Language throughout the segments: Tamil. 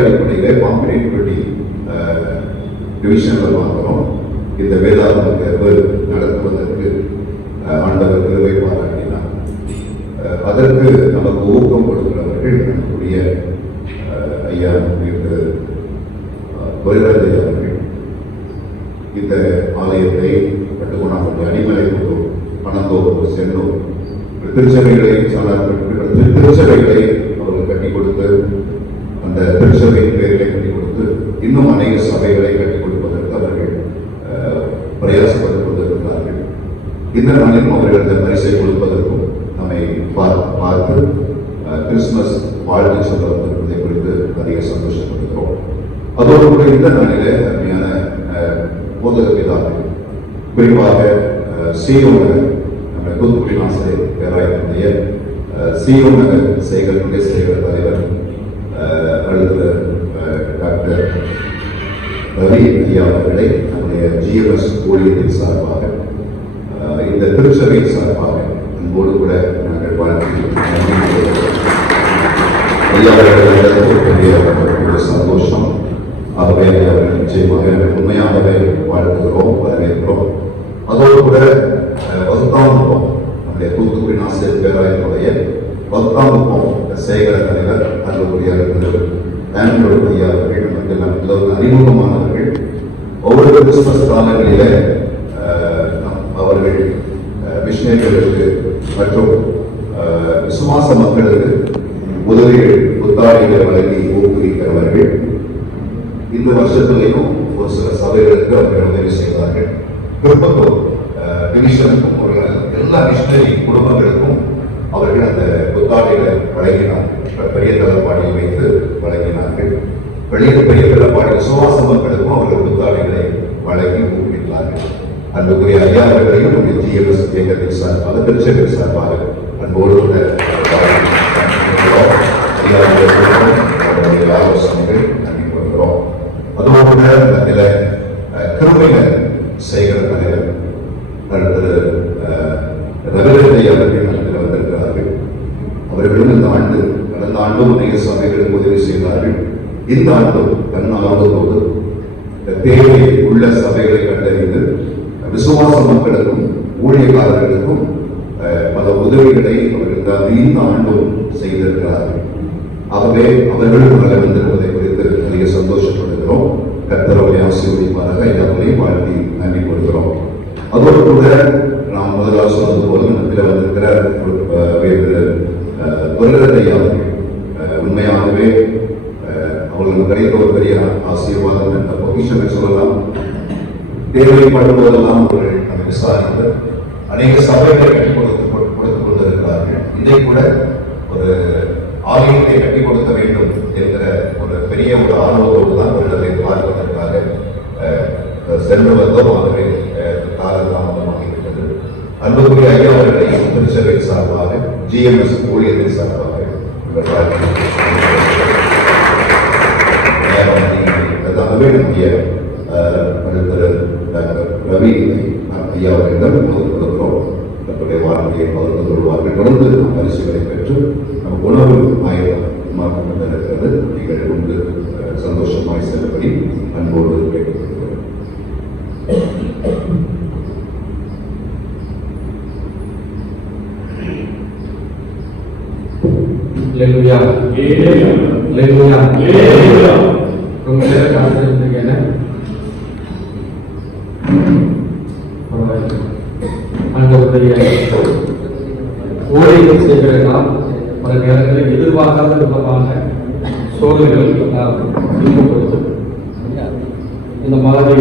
அடிப்படையிலே காம்பனேட்டிவிட்டி டிவிஷனில் வாங்குகிறோம். இந்த வேதாந்த தேர்வு நடத்துவதற்கு ஆண்டவர் கிருபை பாராட்டினார். அதற்கு நமக்கு ஊக்கம் கொடுக்கிறவர்கள் நம்முடைய ஐயா பொருளாதார அவர்கள். இந்த ஆலயத்தை கட்டுக்கொண்டாங்க அடிமலைக்குள்ளூர், பணந்தோப்பு, சென்னூர் திருச்சபைகளை திருச்சபைகளை அவர்கள் கட்டி கொடுத்து, அந்த திருச்சபையின் பெயர்களை கட்டி கொடுத்து, இன்னும் அநேக சபைகளை கட்டி கொடுப்பதற்கு அவர்கள் பிரயாசப்பட்டுக் கொண்டிருக்கிறார்கள். இந்த நாளிலும் அவர்கள் அந்த பரிசை கொடுப்பதற்கும் நம்மை பார்த்து கிறிஸ்துமஸ் வாழ்த்து சொல்ல வந்திருப்பதை குறித்து அதிக சந்தோஷப்படுகிறோம். அதோடு கூட இந்த நாளிலே அருமையான போதக பிதாக்கள், குறிப்பாக சீயோனகர் நம்ம தூத்துக்குடி ஆசிரியர் பேராயத்தினுடைய சீயோனகர் சேகரனுடைய சேகர தலைவர் அடுத்த டாக்டர் ரவி ஐயா அவர்களை நம்முடைய ஜிஎம்எஸ் ஊழியத்தின் சார்பாக, இந்த திருச்சபை சார்பாக அன்போடு கூட நாங்கள் வாழ்த்து சந்தோஷம். ஆகவே அவர்கள் நிச்சயமாக உண்மையாகவே வாழ்த்துகிறோம், வரவேற்கிறோம். அதோடு கூட வகுத்தாங்குப்பம் நம்முடைய தூத்துக்குடி ஆசிரியர் பேராயத்தினுடைய வகுத்தாங்குப்பம் சேகர தலைவர் அன்புக்குரிய ஆண்ட்ரோடு ஐயா அவர்கள் நமக்கெல்லாம் எல்லோரும் அறிமுகமானவர்கள். ஒவ்வொரு கிறிஸ்துமஸ் காலங்களிலே அவர்கள் மிஷனரிகளுக்கு மற்றும் விசுவாச மக்களுக்கு உதவிகள் புத்தாடைகளை வழங்கி ஊக்குவிக்கிறவர்கள். இந்த வருஷத்திலேயும் ஒரு சில சபைகளுக்கு அவர்கள் உதவி செய்தார்கள். திருப்பத்தூர் டிவிஷனுக்கும் எல்லா மிஷனரி குடும்பங்களுக்கும் அவர்கள் அந்த புத்தாடைகளை வழங்கினார்கள். பெரிய தலைப்பாடியை வைத்து வழங்கினார்கள். பெரிய தலைப்பாடி விசுவாச மக்களுக்கும் அவர்கள் புத்தாடைகளை வழங்கி ஊக்குவித்தார்கள். அன்புக்குரிய ஐயா அவர்களையும் ஜிஎம்எஸ் இயக்கத்தின் சார்பாக திருச்சபை சார்பாக அன்போடு ஆலோசனைகள் நன்றி கொள்கிறோம். அதோடு சில கிருமையினர் செய்கிற தலைவர் அடுத்தது ரவிரத்தை அவர்கள் நடத்தில் வந்திருக்கிறார்கள். அவர்களும் இந்த ஆண்டு கடந்த ஆண்டும் அநேக சபைகளுக்கு உதவி செய்தார்கள். இந்த ஆண்டும் தன்னார்வத்தோடு தேவை உள்ள சபைகளை கண்டறிந்து விசுவாச மக்களுக்கும் ஊழியக்காரர்களுக்கும் பல உதவிகளை அவர்கள் இந்த ஆண்டும் செய்திருக்கிறார்கள். ஆகவே அவர்களும் வர வந்திருப்பதை குறித்து அதிக சந்தோஷப்படுகிறோம். கர்த்தருடைய ஆசீர்வதிப்பாராக எல்லாரையும் வாழ்த்தி நன்றி கொள்கிறோம். அதோடு கூட நாம் முதலாக சொன்னது போல நம்மில் வந்திருக்கிற பொருளாதார உண்மையாகவே அவர்களுக்கு கிடைத்த ஒரு பெரிய ஆசீர்வாதம் என்ற பொக்கிஷனை சொல்லலாம். தேவைப்படும் போதெல்லாம் அவர்கள் அதை விசாரித்து அநேக சபைகளை கட்டி கொடுத்துக் கொண்டிருக்கிறார்கள். இதை கூட ஒரு ஆலயத்தை கட்டி கொடுக்க வேண்டும் என்கிற ஒரு பெரிய ஒரு ஆர்வத்தோடு தான் அவர்களை பார்ப்பதற்காக சென்று வந்தோம். ஆகவே காலதாமதமாகிவிட்டது. அன்புக்குரிய ஐயா அவர்களை திருச்சபை சார்பாக ஜிஎம்எஸ் ஊழியத்தின் சார்பாக நம்முடைய டாக்டர் ரவி ஐயா அவர்களிடம் கொடுக்கிறோம். நம்முடைய வாழ்க்கையை பகிர்ந்து கொள்வார்கள். தொடர்ந்து பரிசுகளை பெற்று நம் உணவு ஆயுதமாக்கப்பட்டிருக்கிறது. நீங்கள் உண்டு சந்தோஷமாய் செல்லும்படி அன்போடு கேட்டுக்கொள்கிறோம். ஊழியர்கள் செய்கிறதெல்லாம் பல நேரங்களில் எதிர்பார்க்காத விதமான சோதனைகள் துன்பப்படுத்தும். இந்த மாதிரி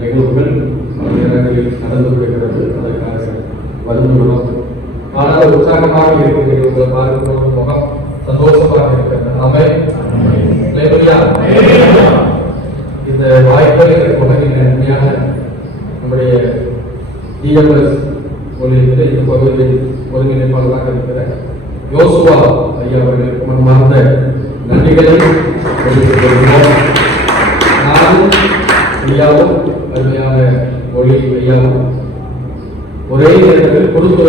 நிகழ்வுகள் பல நேரங்களில் நடந்து விடுகிறது. அதற்காக வருந்துள்ளோம். ஆனால் உற்சாகமாக இருக்கிற பார்க்கும் முகம் சந்தோஷமாக இருக்கிறது. இந்த வாய்ப்பை உலகின் நன்மையான நம்முடைய டிஎம்எஸ் ஊழியத்தில் இந்த பகுதியில் ஒருங்கிணைப்பாளராக இருக்கிற யோசுவா ஐயா அவர்களுக்கு மனமார்ந்த நன்றிகளை தெரிவித்துக் கொள்கிறோம். நானும் ஐயாவும் அருமையான ஒளி ஐயாவும் ஒரே நேரத்தில் கொடுத்துற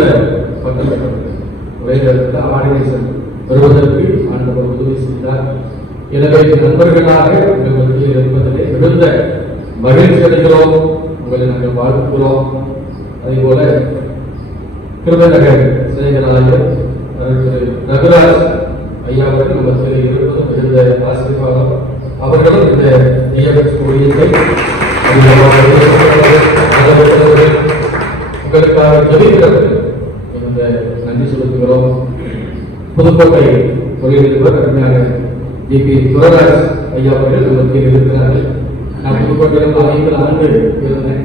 பட்டம் பெற்றவர்கள். ஒரே நேரத்தில் ஆர்டினேஷன் பெறுவதற்கு ஆண்டவர் உதவி செய்தார். எனவே நண்பர்களாக உங்கள் மத்தியில் இருப்பதிலே மிகுந்த மகிழ்ச்சி அடைகிறோம். உங்களை நாங்கள் வாழ்த்துகிறோம். அதேபோல கிருபநகர் சேகராயர் ரகுராஜ் ஐயா அவர்கள் மத்தியில் இருப்பது மிகுந்த ஆசீர்வாதம். அவர்களும் இந்த டிஎம்எஸ் ஊழியத்தை உங்களுக்காக ஜெபிக்கிறது இந்த நன்றி செலுத்துகிறோம். புதுக்கோட்டை தொழிலதிபர் அருமையான ஜிபி துரராஜ் ஐயா அவர்கள் மத்தியில் இருக்கிறார்கள். நான் புதுக்கோட்டையில் 5 ஆண்டு இருந்தேன்.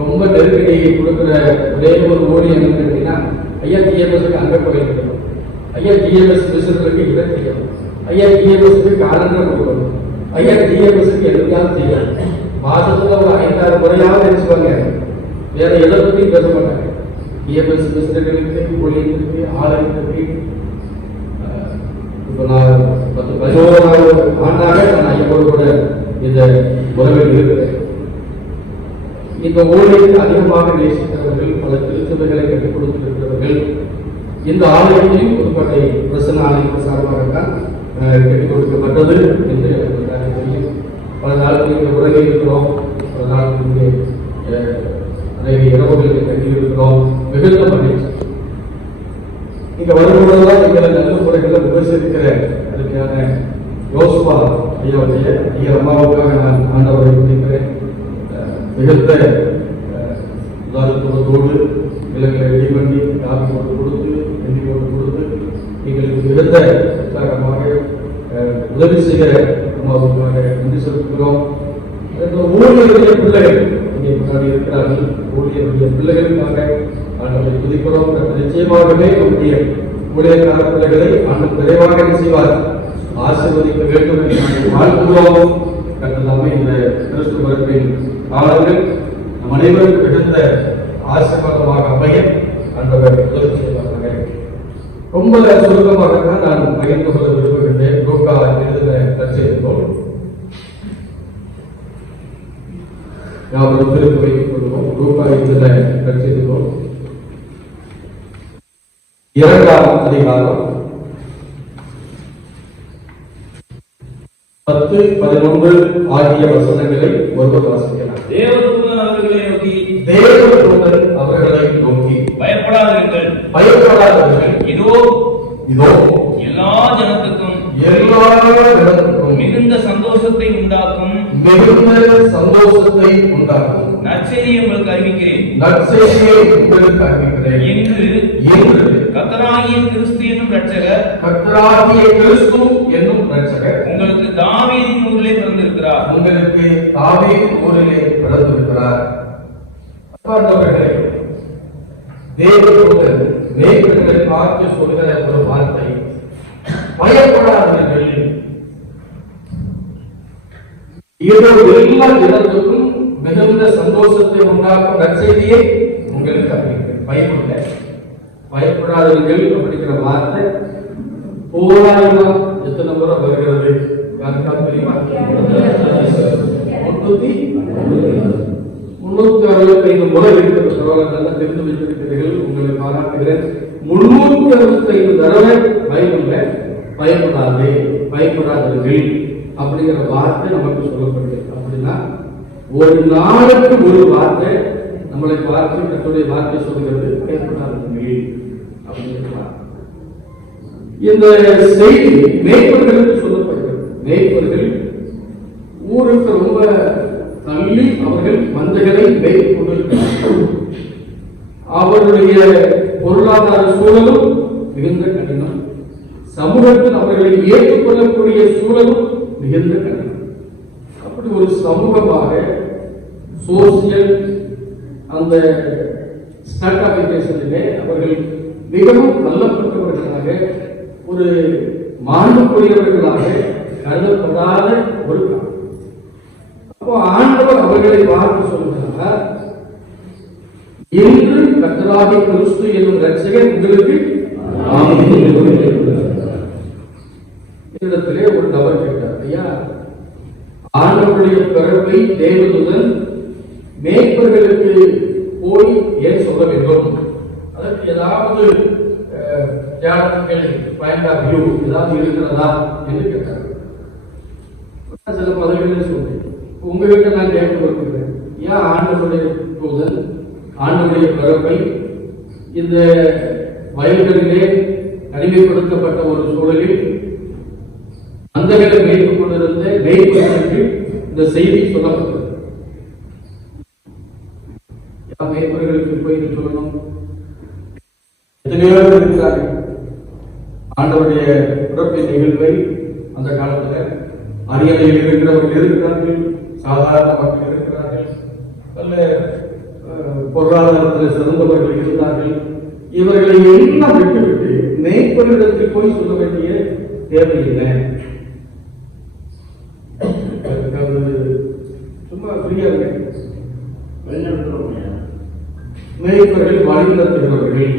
ரொம்ப நெருக்கடியை கொடுக்குற ஒரே ஒரு ஊழியம் என்ன கேட்டீங்கன்னா, ஐயா டிஎம்எஸ்க்கு அங்கே போயிருக்கணும், ஐயா டிஎம்எஸ் மிஷினருக்கு இதை செய்யணும், ஐயா டிஎம்எஸ்க்கு காலண்டர் கொடுக்கணும், ஐயா டிஎம்எஸ்க்கு எதுக்காவது செய்யணும். மாதத்துல ஒரு 5-6 முறையாவது நினைச்சுவாங்க, வேற எதை பற்றியும் பேச மாட்டாங்க. டிஎம்எஸ் மிஷினர்களுக்கு ஊழியத்திற்கு ஆலயத்திற்கு இப்போ நான் 10-11 ஆண்டாக நான் ஐயோடு கூட இந்த உறவில் இருக்கிறேன். இந்த ஊழியத்தை அதிகமாக நேசித்தவர்கள், பல திருச்சபைகளை கற்றுக் கொடுத்திருக்கிறவர்கள், இந்த ஆலயத்தையும் புதுக்கோட்டை பிரசன்ன ஆலயத்தின் சார்பாகத்தான் கற்றுக் கொடுக்கப்பட்டது என்று எனக்கு தெரியும். பல நாட்கள் இங்கே உறங்கி இருக்கிறோம், பல நாட்கள் இங்கே நிறைய இரவுகளுக்கு கட்டியிருக்கிறோம். மிகுந்த மகிழ்ச்சி. இங்க வரும்போதுதான் எங்களை நல்ல முறைகளை விமர்சிக்கிற அதுக்கான யோசுவா ஐயாவுடைய ஐயா அம்மாவுக்காக நான் ஆண்டவரை குறிக்கிறேன். மிகுந்த உதாரணத்தோடு இலங்களை ரெடி பண்ணி காப்பி போட்டு கொடுத்து வெள்ளி போட்டு கொடுத்து எங்களுக்கு மிகுந்த உற்சாகமாக உதவி செய்கிற அம்மாவுக்காக நன்றி செலுத்துகிறோம். ஊழியருடைய பிள்ளைகள் இங்கே முன்னாடி இருக்கிறார்கள். ஊழியருடைய பிள்ளைகளுக்காக ஆண்டவரை துதிக்கிறோம். நிச்சயமாகவே நம்முடைய ஊழியக்கார பிள்ளைகளை ஆண்டு விரைவாக செய்வார், ஆசீர்வதிக்க வேண்டும் என்று நாங்கள் வாழ்த்துகிறோம். கட்டலாமே இந்த கிறிஸ்து பிறப்பின் காலங்கள் நம் அனைவரும் மிகுந்த ஆசீர்வாதமாக அமைய ஆண்டவர் உதவி செய்வார்கள். ரொம்ப சுருக்கமாக நான் பகிர்ந்து கொள்ள விரும்புகின்றேன். லூக்கா எழுதின நற்செய்தியோடு நாம் ஒரு திருப்பி வைத்துக் கொள்வோம். லூக்கா எழுதின நற்செய்தியோடு 2ஆம் அதிகாரம் 10-11 ஆகிய வசனங்களை ஒருவர் வாசிக்கலாம். தேவதூதன் அவர்களை நோக்கி பயப்படாதீர்கள், இதோ எல்லா ஜனத்துக்கும் மிகுந்த சந்தோஷத்தை உண்டாக்கும் நற்செய்தியை உங்களுக்கு அறிவிக்கிறேன் என்று கர்த்தராகிய கிறிஸ்து என்னும் இரட்சகர் உங்களுக்கு தாவீதின் ஊரிலே பிறந்திருக்கிறார். தேவதூதன் மேய்ப்பர்களை பார்த்து சொல்கிற ஒரு வார்த்தை, பயப்படாதீர்கள். இதோ எல்லா ஜனத்துக்கும் மிகுந்த சந்தோஷத்தை உண்டாக்கும் நற்செய்தியை உங்களுக்கு அறிவிக்கிறேன். பயப்படாதீர்கள் அப்படிங்கிற வார்த்தை போராடமா எத்தனை முறை வருகிறது தெரியுமா? 365 முறை இருக்கிற சவால்கள் தெரிந்து வைத்திருக்கிறீர்கள். உங்களை பாராட்டுகிறேன். 365 தடவை பைபிள்ல பயப்படாதீர்கள் அப்படிங்கிற வார்த்தை நமக்கு சொல்லப்படுது. அப்படின்னா ஒரு நாளுக்கு ஒரு வார்த்தை நம்மளை பார்த்து கர்த்தருடைய வார்த்தை சொல்கிறது, பயப்படாதீர்கள் அப்படிங்கிற. இந்த செய்தி மேய்ப்பர்களுக்கு சொல்லப்படுகிறது. மேய்ப்பர்கள் ஊருக்கு ரொம்ப தள்ளி அவர்கள் மந்தைகளை மேய்த்துக் கொண்டிருக்கிறார்கள். அவருடைய பொருளாதார சூழலும் மிகுந்த கடினம், சமூகத்தில் அவர்களை ஏற்றுக்கொள்ளக்கூடிய சூழலும் மிகுந்த கடினம். அப்படி ஒரு சமூகமாக சோசியல் அந்த ஸ்டார்டிலே அவர்கள் மிகவும் தள்ளப்பட்டவர்களாக, ஒரு மாண்புக்குரியவர்களாக கருதப்படாத ஒரு காலம். அப்போ ஆண்டவர் அவர்களை பார்த்து சொல்கிறார், இன்று கர்த்தராகிய கிறிஸ்து என்னும் இரட்சகர் உங்களுக்கு இடத்திலே ஒரு நபர் கேட்டார், ஐயா ஆண்டவருடைய பிறப்பை தேவதூதன் மேய்ப்பர்களுக்கு போய் ஏன் சொல்ல வேண்டும்? அதற்கு ஏதாவது ஏதாவது இருக்கிறதா என்று கேட்டார். சில பதவிகளை சொல்றேன். உங்ககிட்ட நான் கேட்டு வருகிறேன், ஏன் ஆண்டவருடைய தூதன், ஆண்டவருடைய பிறப்பை இந்த வயல்களிலே தனிமைப்படுத்தப்பட்ட ஒரு சூழலில் மந்தைகளை மேய்த்துக் கொண்டிருந்த மேய்ப்பவர்களுக்கு இந்த செய்தி சொல்லப்பட்டது. மேய்ப்பவர்களுக்கு போய் சொல்லணும், எத்தனையோ பேர் இருக்கிறார்கள். ஆண்டவருடைய பிறப்பின் நிகழ்வை அந்த காலத்தில் அரியணையில் இருக்கிறவர்கள் இருக்கிறார்கள், சாதாரண மக்கள் இருக்கிறார்கள், நல்ல பொருளாதாரத்தில் சிறந்தவர்கள் இருக்கிறார்கள். இவர்களை எல்லாம் விட்டுவிட்டு மேய்ப்பவர்களிடத்தில் போய் சொல்ல வேண்டிய தேவையில்லை. சும்மா ஃப்ரீயா மேய்ப்பவர்கள் வழி நடத்துகிறவர்கள்.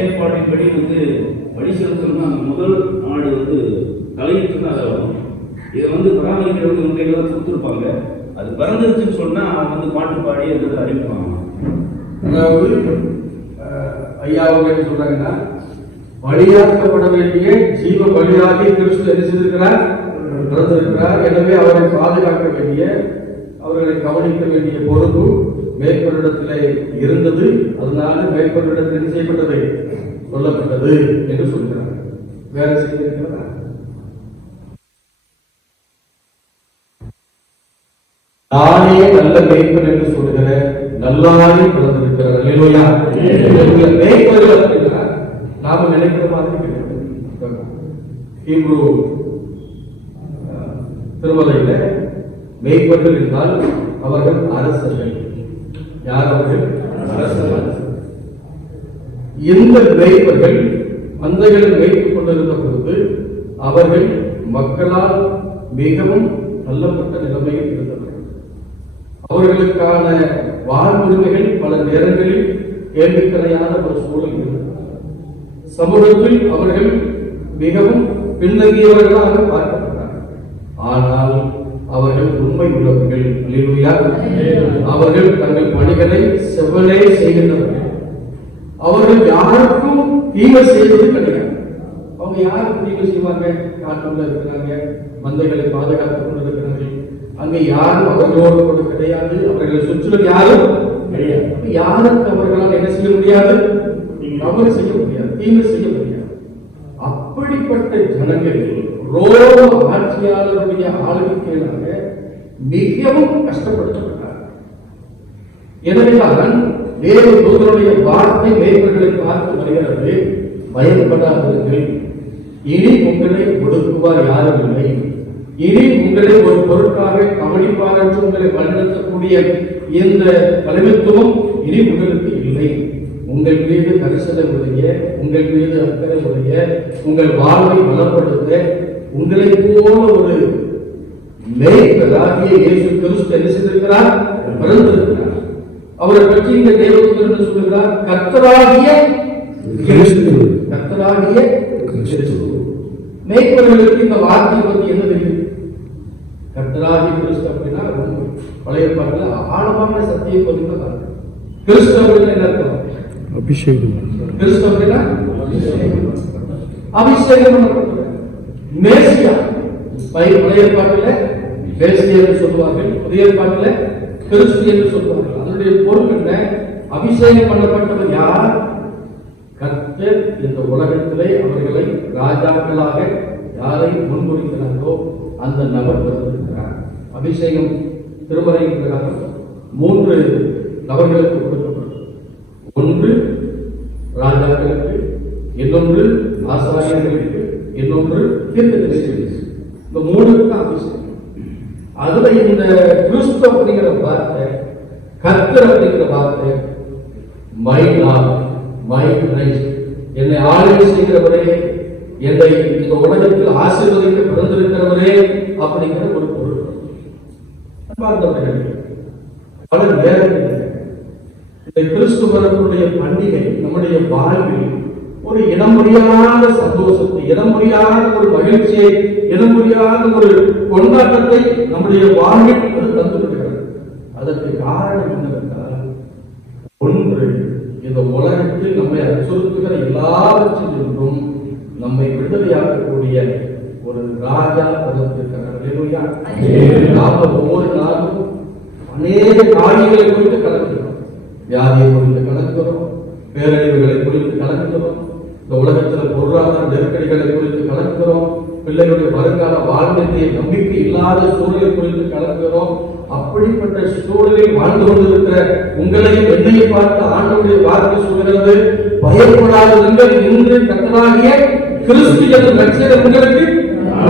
ஏற்பாட்டின்படி வழி செலுத்தணும்னா முதல் ஆடு தலையிட்டு அதை வரும். இதை பராமரிக்கிறவங்க கையில தான் கொடுத்துருப்பாங்க. அது பிறந்துருச்சுன்னு சொன்னா அவங்க பாட்டு பாடி அதை அறிவிப்பாங்க. அதாவது ஐயா அவங்க என்ன சொல்றாங்கன்னா, பலியாக்கப்பட வேண்டிய ஜீவ பலியாகி கிறிஸ்து என்ன செய்திருக்கிறார், பிறந்திருக்கிறார். எனவே அவரை பாதுகாக்க வேண்டிய, அவர்களை கவனிக்க வேண்டிய பொறுப்பு மேற்பொருளிடத்திலே இருந்தது. அதனால மேற்பொருளிடத்தில் என்ன செய்யப்பட்டது, சொல்லப்பட்டது என்று சொல்கிறார். வேற செய்தி இருக்கிறதா? நானே நல்ல மேய்ப்பன் என்று சொல்கிற நல்லாரி பிறந்திருக்கிறார். அல்லேலூயா. மேய்ப்பர்கள் அப்படின்னா நாம நினைக்கிற மாதிரி ஹீப்ரு திருமலையில மேய்ப்பர்கள் என்றால் அவர்கள் அரசர்கள். யார் அவர்கள்? அரசர்கள். இந்த மேய்ப்பர்கள் மந்தைகளை மேய்த்துக் கொண்டிருந்த பொழுது அவர்கள் மக்களால் மிகவும் தள்ளப்பட்ட நிலைமையில் இருந்தவர்கள். அவர்களுக்கான வாழ்வுரிமைகள் பல நேரங்களில் கேள்விக்கரையான ஒரு சூழல் இருந்தது. சமூகத்தில் அவர்கள் மிகவும் பின்தங்கியவர்களாக பார்க்கப்பட்டார்கள். ஆனால் அவர்கள் உண்மை உள்ளவர்கள். அல்லேலூயா. அவர்கள் தங்கள் பணிகளை செவ்வனே செய்கின்றவர்கள். அவர்கள் யாருக்கும் தீமை செய்வது கிடையாது. அவங்க யாருக்கு தீமை செய்வாங்க? காட்டுக்குள்ள இருக்கிறாங்க, மந்தைகளை பாதுகாத்துக் கொண்டிருக்கிறார்கள். அங்கே யாரும் அவர்களோடு கூட கிடையாது, அவர்களை சுற்றிலும் யாரும் கிடையாது. யாருக்கு அவர்களால் என்ன செய்ய முடியாது? தவறு செய்ய முடியாது, தீமை செய்ய முடியாது. அப்படிப்பட்ட ஜனங்கள் ரோம ஆட்சியாளருடைய ஆளுகையினால மிகவும் கஷ்டப்படுத்தப்பட்டார். எனவேதான் தேவ தூதருடைய வார்த்தை மேய்ப்பர்களை பார்த்து வருகிறது, பயப்படாதீர்கள், இனி உங்களை ஒடுக்குவார் யாரும் இல்லை, இனி உங்களை ஒரு பொருட்காக கவனிப்பார் என்று உங்களை வழிநடத்தக்கூடிய இந்த தலைமைத்துவம் இனி உங்களுக்கு இல்லை. உங்கள் மீது கரிசனம் உடைய, உங்கள் மீது அக்கறை உடைய, உங்கள் வாழ்வை பலப்படுத்த உங்களை போல ஒரு மேய்ப்பராகிய இயேசு கிறிஸ்து என்ன செய்திருக்கிறார், பிறந்திருக்கிறார். அவரை பற்றி இந்த தேவதூதர் என்ன சொல்கிறார்? கர்த்தராகிய கிறிஸ்து. கர்த்தராகிய கிறிஸ்து. மேய்ப்பவர்களுக்கு இந்த வார்த்தை பற்றி என்ன தெரியும்? கர்த்தராகிய கிறிஸ்து அப்படின்னா பழைய பாட்டில் ஆழமான சத்தியம் பதிவு. கிறிஸ்து அப்படின்னா என்ன அர்த்தம்? அபிஷேகம். கிறிஸ்து அப்படின்னா அபிஷேகம். மேசியா பழைய பாட்டில் மேசியா என்று சொல்லுவார்கள், புதிய பாட்டில் கிறிஸ்து என்று சொல்லுவார்கள். அதனுடைய பொருள் என்ன? அபிஷேகம் பண்ணப்பட்டவர் யார்? கர்த்தர் இந்த உலகத்திலே அவர்களை ராஜாக்களாக யாரை முன்குறிக்கிறார்களோ அந்த நபர் பிறந்திருக்கிறார். அபிஷேகம் திருமறையின் பிரகாரம் 3 நபர்களுக்கு கொடுக்கப்படும். ஒன்று ராஜாக்களுக்கு, இன்னொன்று ஆசாரியர்களுக்கு, இன்னொன்று தீர்க்கதரிசிகளுக்கு. இந்த 3க்கு அபிஷேகம். அதுல இந்த கிறிஸ்து அப்படிங்கிற வார்த்தை, கர்த்தர் அப்படிங்கிற வார்த்தை, மை லார்ட், மை கிரைஸ்ட், என்னை ஆளுகை செய்கிறவரே, என்னை இந்த உலகத்தில் ஆசீர்வதிக்க பிறந்திருக்கிறவரே அப்படிங்கிற ஒரு பொருள். பல நேரங்களில் இந்த கிறிஸ்துவர்களுடைய பண்டிகை நம்முடைய வாழ்வில் ஒரு இனம் முடியாத சந்தோஷத்தை, இனம் முடியாத ஒரு மகிழ்ச்சியை, இனம் முடியாத ஒரு கொண்டாட்டத்தை நம்முடைய வாழ்வில் அது தந்துவிடுகிறது. அதற்கு காரணம் என்னவென்றால், ஒன்று, இந்த உலகத்தில் நம்மை அச்சுறுத்துகிற எல்லாவற்றிலிருந்தும் நம்மை விடுதலையாக்கக்கூடிய ஒரு ராஜா பிறந்திருக்கிறார். அல்லேலூயா. நாம ஒவ்வொரு நாளும் அநேக காரியங்களை குறித்து கலந்துக்கிறோம். வியாதியை குறித்து கலந்துக்கிறோம், பேரழிவுகளை குறித்து கலந்துக்கிறோம், இந்த உலகத்தில் பொருளாதார நெருக்கடிகளை குறித்து கலந்துக்கிறோம், பிள்ளைகளுடைய வருங்கால வாழ்க்கையை நம்பிக்கை இல்லாத சூழலை குறித்து கலந்துகிறோம். அப்படிப்பட்ட சூழலில் வாழ்ந்து கொண்டிருக்கிற உங்களையும் என்னையை பார்த்து ஆண்டவருடைய வார்த்தை சொல்கிறது, பயப்படாதீர்கள், இன்று கர்த்தராகிய கிறிஸ்து என்ற ரட்சகர் உங்களுக்கு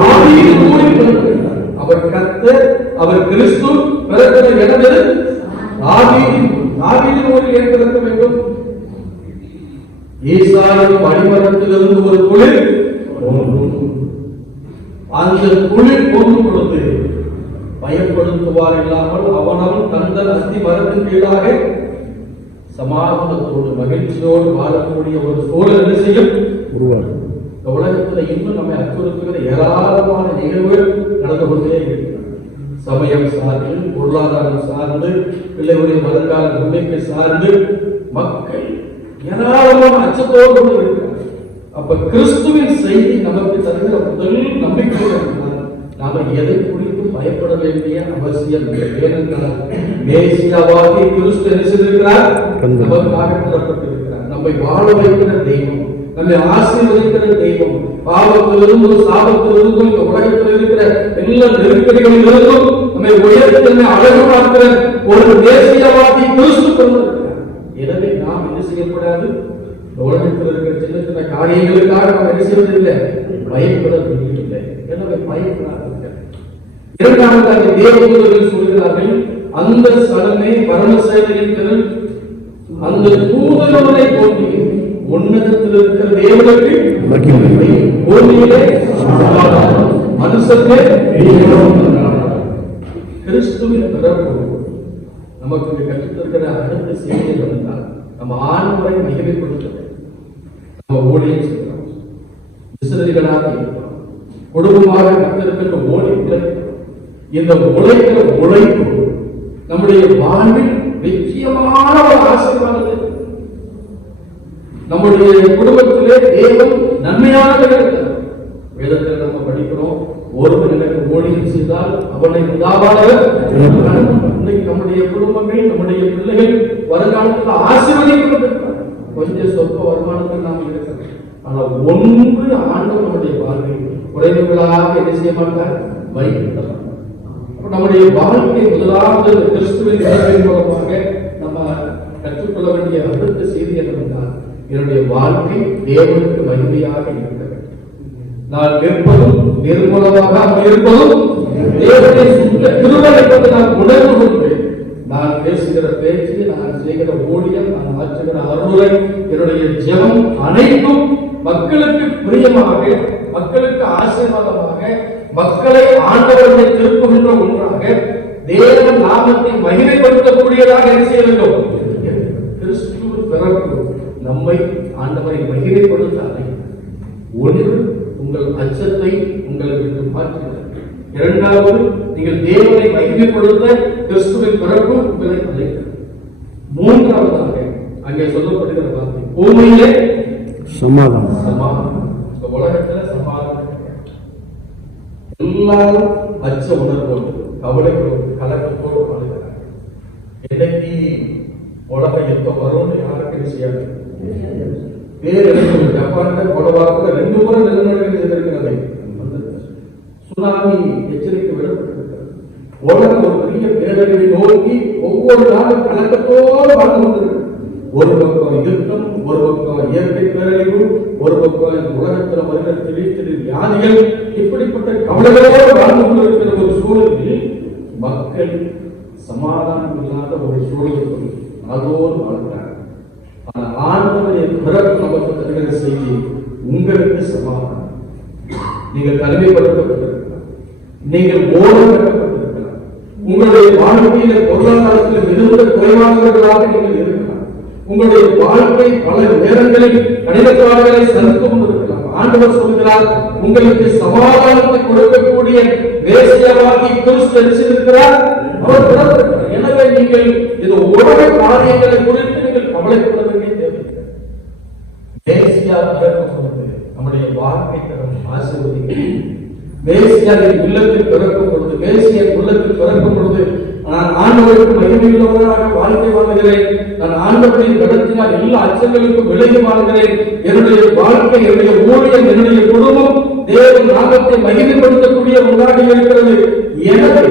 ஆவியில் கூடி பிறந்திருக்கிறார். அவர் கர்த்தர், அவர் கிறிஸ்து, பிறந்தது எனது ஆவியில் ஊரில் ஏன் பிறக்க வேண்டும்? ஈசாயின் அடிமரத்திலிருந்து ஒரு குளிர், அந்த குளிர் போகும் பொழுது பயப்படுத்துவார் இல்லாமல் அவனும் தந்தன் அஸ்தி மரத்தின் கீழாக சமாதானத்தோடு மகிழ்ச்சியோடு வாழக்கூடிய ஒரு சூழல் என்ன செய்யும்? உருவாகும். இந்த உலகத்தில் இன்னும் நம்மை அச்சுறுத்துகிற ஏராளமான நிகழ்வுகள் நடந்து கொண்டே இருக்கிறது. சமயம் சார்ந்து, பொருளாதாரம் சார்ந்து, பிள்ளைகளுடைய வருங்கால நம்பிக்கை சார்ந்து மக்கள் ஏராளமான அச்சத்தோடு கொண்டு இருக்கிறார். அப்ப கிறிஸ்துவின் செய்தி நமக்கு தருகிற முதல் நம்பிக்கை நாம எதை குறித்து பயப்பட வேண்டிய அவசியம் இல்லை. ஏனென்றால் மேசியாவாகிய கிறிஸ்து என்ன செய்திருக்கிறார்? நமக்காக தரப்பட்டிருக்கிறார். நம்மை வாழ வைக்கிற தெய்வம், நம்மை ஆசீர்வதிக்கிற தெய்வம், பாவத்திலிருந்தும் சாபத்திலிருந்தும் இந்த உலகத்தில் இருக்கிற எல்லா நெருக்கடிகளிலிருந்தும் நம்மை உயர்த்தி நம்மை அழகு பார்க்கிற ஒரு மேசியாவாகிய கிறிஸ்து கொண்டிருக்கிறார். எனவே நாம் என்ன செய்யக்கூடாது? உலகத்தில் இருக்கிற சின்ன சின்ன காரியங்களுக்காக நாம் என்ன செய்வதில்லை, பயப்பட வேண்டியதில்லை. எனவே பயப்படாதீர்கள். இரண்டாவதாக தேவதூதர்கள் சொல்கிறார்கள், அந்த ஸ்தலமே பரமசேனையின் திரள், அந்த தூதர்களை போற்றி உன்னதத்தில் இருக்கிற தேவனுக்கு பூமியிலே மனுஷனே கிறிஸ்துவின் பிறப்பு நமக்கு கற்றுத்தருகிற அடுத்த செய்தி இருந்தால் நம்ம ஆண்டவரை மகிமைப்படுத்த நம்ம ஊழியம் செய்கிறோம், விசுவாசிகளாக இருக்கிறோம், குடும்பமாக கத்திருக்கின்ற ஓடி உழைக்கிறோம். இந்த உழைக்கிற உழைப்பு நம்முடைய வாழ்வில் நிச்சயமான ஒரு ஆசீர்வாதத்தை நம்முடைய குடும்பத்திலே தேவன் நன்மையாக வேதத்தில் நம்ம படிக்கிறோம், ஒருவன் எனக்கு ஊழியம் செய்தால் அவனை உதாவாளர். இன்னைக்கு நம்முடைய குடும்பங்கள், நம்முடைய பிள்ளைகள் வருங்காலத்தில் ஆசீர்வதிக்கப்பட்டிருக்கிறார். கொஞ்சம் சொற்ப வருமானத்தில் நாம் இருக்கிறோம், ஆனால் ஒன்று ஆண்டவர் நம்முடைய வாழ்க்கை குறைவுகளாக என்ன செய்ய மாட்டார், வைத்திருக்கிறார். நம்முடைய வாழ்க்கை முதலாவது கிறிஸ்துவின் மூலமாக நம்ம கற்றுக்கொள்ள வேண்டிய அடுத்த செய்தி என்னவென்றால், என்னுடைய வாழ்க்கை தேவனுக்கு மகிமையாக இருக்கிறது. நான் நிற்பதும் நிர்மூலமாக இருப்பதும் தேவனை சுத்த கிருபை என்பதை நான் உணர்ந்து கொண்டு நான் பேசுகிற பேச்சு, நான் செய்கிற ஊழியம், நான் ஆற்றுகிற அருளை, என்னுடைய ஜெபம் அனைத்தும் மக்களுக்கு பிரியமாக, மக்களுக்கு ஆசீர்வாதமாக, மக்களை ஆண்டவர்களை திருப்புகின்ற ஒன்றாக, தேவன் நாமத்தை மகிமைப்படுத்தக்கூடியதாக என்ன செய்ய வேண்டும்? கிறிஸ்துவ பிறப்பு நம்மை ஆண்டவரை மகிமைப்படுத்த ஒன்று உங்கள் அச்சத்தை உங்களை விட்டு மாற்றுகிறது. இரண்டாவது, நீங்கள் தேவனை மகிமைப்படுத்த கிறிஸ்துவின் பிறப்பு உங்களை அழைக்கிறது. மூன்றாவதாக அங்கே சொல்லப்படுகிற வார்த்தை பூமியிலே சமாதானம். சமாதானம். இந்த உலகத்தில் சமாதானம் எல்லாரும் அச்ச உணர்வோடு, கவலைகளோடு, கலக்கத்தோடு வாழ்கிறார். இன்னைக்கு உலக யுத்தம் வரும்னு யாருக்கு செய்யாது. வேறு ஜப்பான்ல கொடவாரத்துல 2 முறை நிலநடுக்கம் இருக்கிறது. சுனாமி எச்சரிக்கை விடப்பட்டிருக்கிறது. உலகம் ஒரு பெரிய பேரழிவை நோக்கி ஒவ்வொரு நாளும் கலக்கத்தோடு வாழ்ந்து கொண்டிருக்கிறது. ஒரு பக்கம் யுத்தம், ஒரு பக்கம் இயற்கை பேரழிவு, ஒரு பக்கம் உலகத்தில் வருகிற திடீர் திடீர் வியாதிகள், இப்படிப்பட்ட கவலைகளோடு வாழ்ந்து கொண்டிருக்கிற ஒரு சூழலில் மக்கள் சமாதானம் இல்லாத ஒரு சூழலுக்குள் அதோடு வாழ்கிறார். ஆனால் ஆண்டவருடைய பிறப்பு நமக்கு தருகிற செய்தி, உங்களுக்கு சமாதானம். நீங்கள் தனிமைப்படுத்தப்பட்டிருக்கலாம், நீங்கள் ஓரம் கட்டப்பட்டிருக்கலாம், உங்களுடைய வாழ்க்கையில பொருளாதாரத்தில் மிகுந்த குறைவானவர்களாக நீங்கள் இருக்கலாம், உங்களுடைய வாழ்க்கை பல நேரங்களில் கடினப்பாடுகளை சந்தித்து கொண்டிருக்கலாம். ஆண்டவர் சொல்கிறார், உங்களுக்கு சமாதானத்தை கொடுக்கக்கூடிய வேசியவாகி கிறிஸ்து இருக்கிறார், அவர் பிறந்திருக்கிறார். எனவே நீங்கள் இது உலக காரியங்களை குறித்து நீங்கள் கவலைப்பட வேண்டிய தேவையில்லை. வேசியா பிறக்கும் நம்முடைய வாழ்க்கை தரும் ஆசீர்வதிகள் மேசியாவின் உள்ளத்தில் பிறக்கும் பொழுது, மேசியன் உள்ளத்தில் பிறக்கும் பொழுது நான் ஆண்டவருக்கு மகிமையுள்ளவராக வாழ்க்கை வாழ்கிறேன், நான் ஆண்டவரின் நடத்தினால் எல்லா அச்சங்களுக்கும் விலகி வாழ்கிறேன், என்னுடைய வாழ்க்கை, என்னுடைய ஊழியம், என்னுடைய குடும்பம் தேவன் நாமத்தை மகிமைப்படுத்தக்கூடிய ஒன்றாக இருக்கிறது. எனவே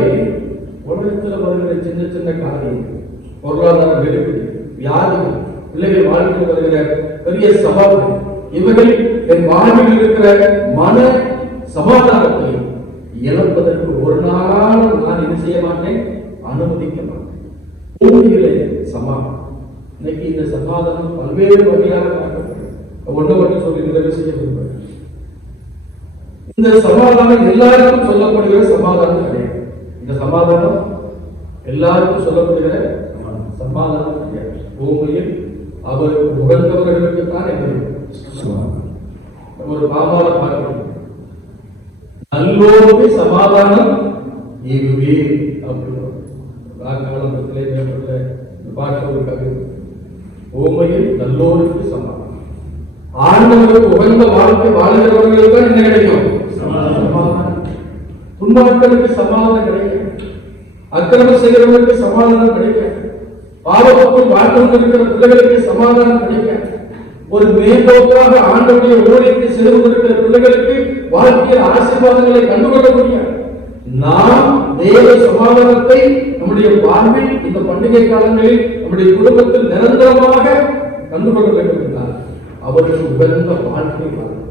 உலகத்தில் வருகிற சின்ன சின்ன காரியங்கள், பொருளாதார நெருக்கடி, வியாதி, பிள்ளைகள் வாழ்க்கை வருகிற பெரிய சவால்கள், இவர்கள் என் வாழ்வில் இருக்கிற மன சமாதானத்தை இழப்பதற்கு ஒரு நாள் நான் என்ன செய்ய மாட்டேன், அனுமதிக்க மாட்டேன். பூமியிலே சமாதானம். இன்னைக்கு இந்த சமாதானம் பல்வேறு வகையாக பார்க்கப்படுகிறது. ஒன்று மட்டும் சொல்லி நிறைவு செய்ய விரும்புகிறேன். இந்த சமாதானம் எல்லாருக்கும் சொல்லப்படுகிற சமாதானம் கிடையாது. இந்த சமாதானம் எல்லாருக்கும் சொல்லப்படுகிற சமாதானம் கிடையாது. பூமியில் அவருக்கு உகந்தவர்களுக்கு தான் ஒரு பாமால பார்க்கணும். நல்லோருக்கு சமாதானம் இதுவே அப்படின்னு பாட்டு ஒரு கதை. பூமியில் நல்லோருக்கு சமாதானம், ஆண்டவருக்கு உகந்த வாழ்க்கை வாழ்கிறவர்களுக்கு தான் என்ன கிடைக்கும், சமாதானம். துன்பாக்களுக்கு சமாதானம் கிடைக்கும், அக்கிரமம் செய்கிறவர்களுக்கு சமாதானம் கிடைக்கும், பாவத்துக்குள் வாழ்ந்து கொண்டிருக்கிற பிள்ளைகளுக்கு சமாதானம் கிடைக்கும், ஒரு மேம்போக்காக ஆண்டவருடைய ஊழியத்தை செய்து கொண்டிருக்கிற பிள்ளைகளுக்கு வாழ்க்கையில் ஆசீர்வாதங்களை கண்டுகொள்ள முடியாது. நாம் தேவ சமாதானத்தை நம்முடைய வாழ்வில் இந்த பண்டிகை காலங்களில் நம்முடைய குடும்பத்தில் நிரந்தரமாக கண்டுகொள்ள வேண்டும் என்றால் அவர்களுக்கு உகந்த வாழ்க்கை வாழும்.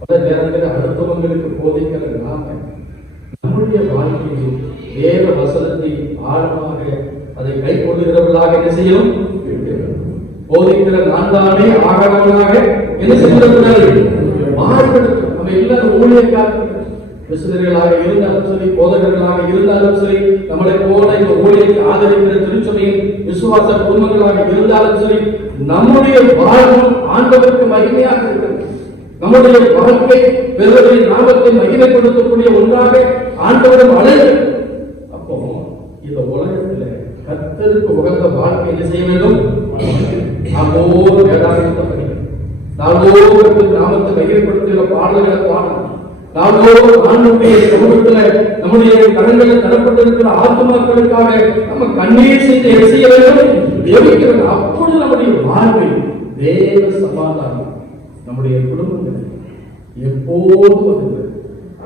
பல நேரங்களில் அடுத்தவங்களுக்கு போதிக்கிற நாம நம்முடைய வாழ்க்கையில் தேவ வசனத்தை ஆழமாக அதை கை கொள்ளுகிறவர்களாக என்ன செய்யும், போதிக்கிற நான் தானே ஆகவனாக என்ன செய்யக்கூடாது, மாறுபடுத்தும். நம்ம எல்லாரும் ஊழியக்காரர்கள், மிஷனரிகளாக இருந்தாலும் சரி, போதகர்களாக இருந்தாலும் சரி, நம்மளை போல இந்த ஊழியத்தை ஆதரிக்கிற திருச்சபையின் விசுவாச குடும்பங்களாக இருந்தாலும் சரி, நம்முடைய வாழ்வு ஆண்டவருக்கு மகிமையாக இருக்கிறது. நம்முடைய வாழ்க்கை பிறருடைய நாமத்தை மகிமைப்படுத்தக்கூடிய ஒன்றாக ஆண்டவரும் அழைக்கிறது. அப்போ இந்த உலகத்தில் கர்த்தருக்கு உகந்த வாழ்க்கை என்ன செய்ய வேண்டும், நாமோடு வேதாகமத்தை படிக்கணும், நாமோடு நாமத்தை மகிமைப்படுத்துகிற பாடல்களை பாடணும், நாமோடு ஆண்டவருடைய சமூகத்தில் நம்முடைய கடன்களில் தரப்பட்டிருக்கிற ஆத்துமாக்களுக்காக நம்ம கண்ணீர் செய்ய வேண்டும், ஜெபிக்கிறது. அப்பொழுது நம்முடைய வாழ்வில் தேவ சமாதானம் நம்முடைய குடும்பங்கள் எப்போதும் வருகிறது.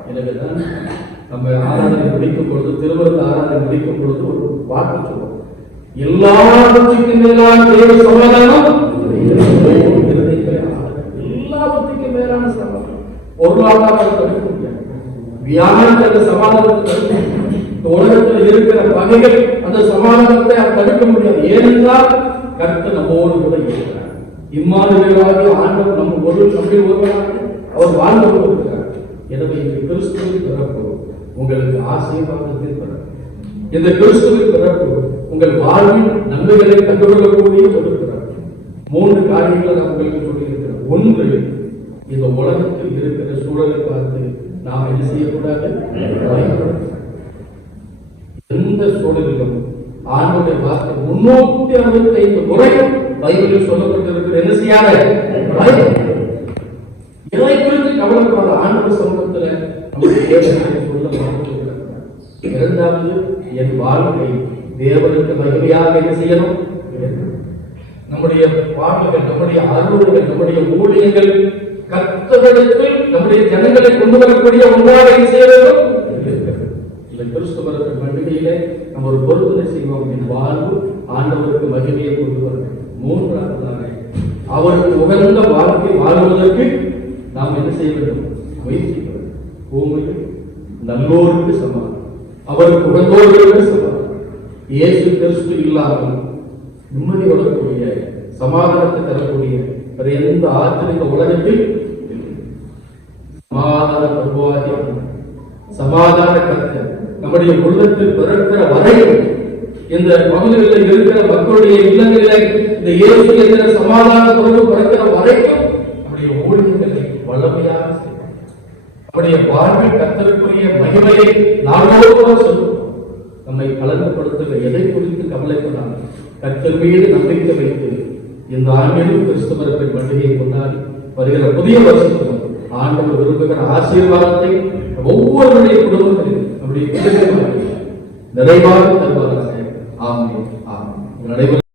எனவேதான் நம்ம ஆராதனை முடிக்கும் பொழுது, திருவிழா ஆராதனை முடிக்கும் பொழுது ஒரு வாக்கு சொல்லுவோம், எல்லாவற்றுக்கும் மேலான தேவ சமாதானம், எல்லாவற்றுக்கும் மேலான சமாதானம். பொருளாதாரத்தை தடுக்க முடியாது, வியாபாரத்தை சமாதானத்தை தடுக்க முடியாது, உலகத்தில் இருக்கிற பகைகள் அந்த சமாதானத்தை தடுக்க முடியாது. ஏனென்றால் கர்த்தர் நம்மோடு கூட இருக்கிறார். இம்மானுவேலாகிய ஆண்டவர் நம்ம ஒருவராக அவர் வாழ்ந்து கொண்டிருக்கிறார். எனவே இந்த கிறிஸ்துவின் பிறப்பு உங்களுக்கு ஆசீர்வாதத்தை தரும். இந்த கிறிஸ்துவின் பிறப்பு உங்கள் வாழ்வில் நன்மைகளை கண்டுகொள்ளக்கூடிய ஒரு பிறப்பு. 3 காரியங்களை நான் உங்களுக்கு சொல்லியிருக்கிறேன். ஒன்று, இந்த உலகத்தில் இருக்கிற சூழலை பார்த்து நாம் என்ன செய்யக்கூடாது, எந்த சூழலிலும் ஆண்டவருடைய வார்த்தை 365 முறை பைபிளில் சொல்லப்பட்டிருக்கிற என்ன செய்யாத இதை குறித்து கவலைப்படாத ஆண்டவர் சமூகத்தில் நம்முடைய சொல்ல மாற்றிருக்கிறார். இரண்டாவது, என் வாழ்க்கை தேவனுக்கு மகிமையாக என்ன செய்யணும், நம்முடைய பாடல்கள், நம்முடைய அருள்கள், நம்முடைய ஊழியங்கள் கர்த்தரிடத்தில் நம்முடைய ஜனங்களை கொண்டு வரக்கூடிய ஒன்றாக என்ன செய்ய வேண்டும். இந்த கிறிஸ்துவ மகிமையிலே நம்ம ஒரு பொருத்தனை செய்வோம், என் வாழ்வு ஆண்டவருக்கு மகிமையை கொண்டு வர வேண்டும். மூன்றாவதாக அவருக்கு உகந்த வாழ்க்கை வாழ்வதற்கு நாம் என்ன செய்ய வேண்டும், முயற்சி வேண்டும். பூமியில் நல்லோருக்கு சமாதானம், அவருக்கு உகந்தோருக்கு சமாதானம். இயேசு கிறிஸ்து இல்லாமல் நிம்மதி வரக்கூடிய, சமாதானத்தை தரக்கூடிய வேற எந்த ஆற்றல் இந்த உலகத்தில் சமாதான பிரபுவாதி சமாதான கர்த்தர் நம்முடைய உள்ளத்தில் பிறக்கிற வரையும், இந்த பகுதிகளில் இருக்கிற மக்களுடைய இல்லங்களில் இந்த இயேசு என்கிற சமாதான பிரபு பிறக்கிற வரைக்கும் நம்முடைய ஊழியர்களை வல்லமையாக செய்வார். நம்முடைய வாழ்வில் கர்த்தருக்குரிய மகிமையை நாளோடு சொல்லுவோம். நம்மை கலங்கப்படுத்துகிற எதை குறித்து கவலைப்படாமல் கர்த்தர் மீது நம்பிக்கை வைத்து இந்த ஆண்டிலும் கிறிஸ்துவர்கள் பண்டிகையை கொண்டாடி வருகிற புதிய வருஷத்தில் ஆண்டவர் விரும்புகிற ஆசீர்வாதத்தை ஒவ்வொருடைய குடும்பத்திலும் நம்முடைய குடும்ப நிறைவாக தருவாராக. ஆமென். ஆமென். நடைபெறும்